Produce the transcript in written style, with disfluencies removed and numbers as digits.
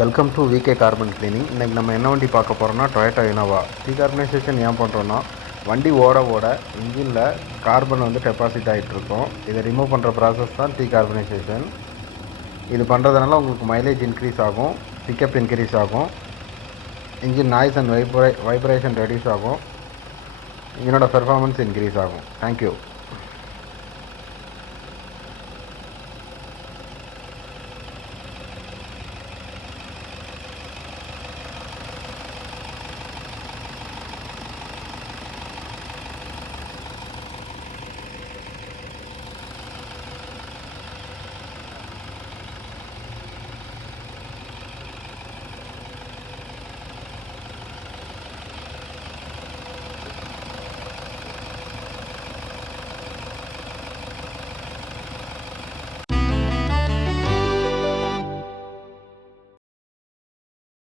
Welcome to VK carbon cleaning. இன்றைக்கி நம்ம என்ன வண்டி பார்க்க போகிறோம்னா டொயோட்டா இனோவா. டீகார்பனைசேஷன் ஏன் பண்ணுறோன்னா, வண்டி ஓட இன்ஜினில் கார்பன் வந்து டெபாசிட் ஆகிட்ருக்கும். இதை ரிமூவ் பண்ணுற ப்ராசஸ் தான் டீகார்பனைசேஷன். இது பண்ணுறதுனால உங்களுக்கு மைலேஜ் இன்க்ரீஸ் ஆகும், பிக்கப் இன்க்ரீஸ் ஆகும், engine noise and vibration reduce ஆகும், இன்ஜினோட பெர்ஃபார்மன்ஸ் இன்க்ரீஸ் ஆகும். தேங்க்யூ.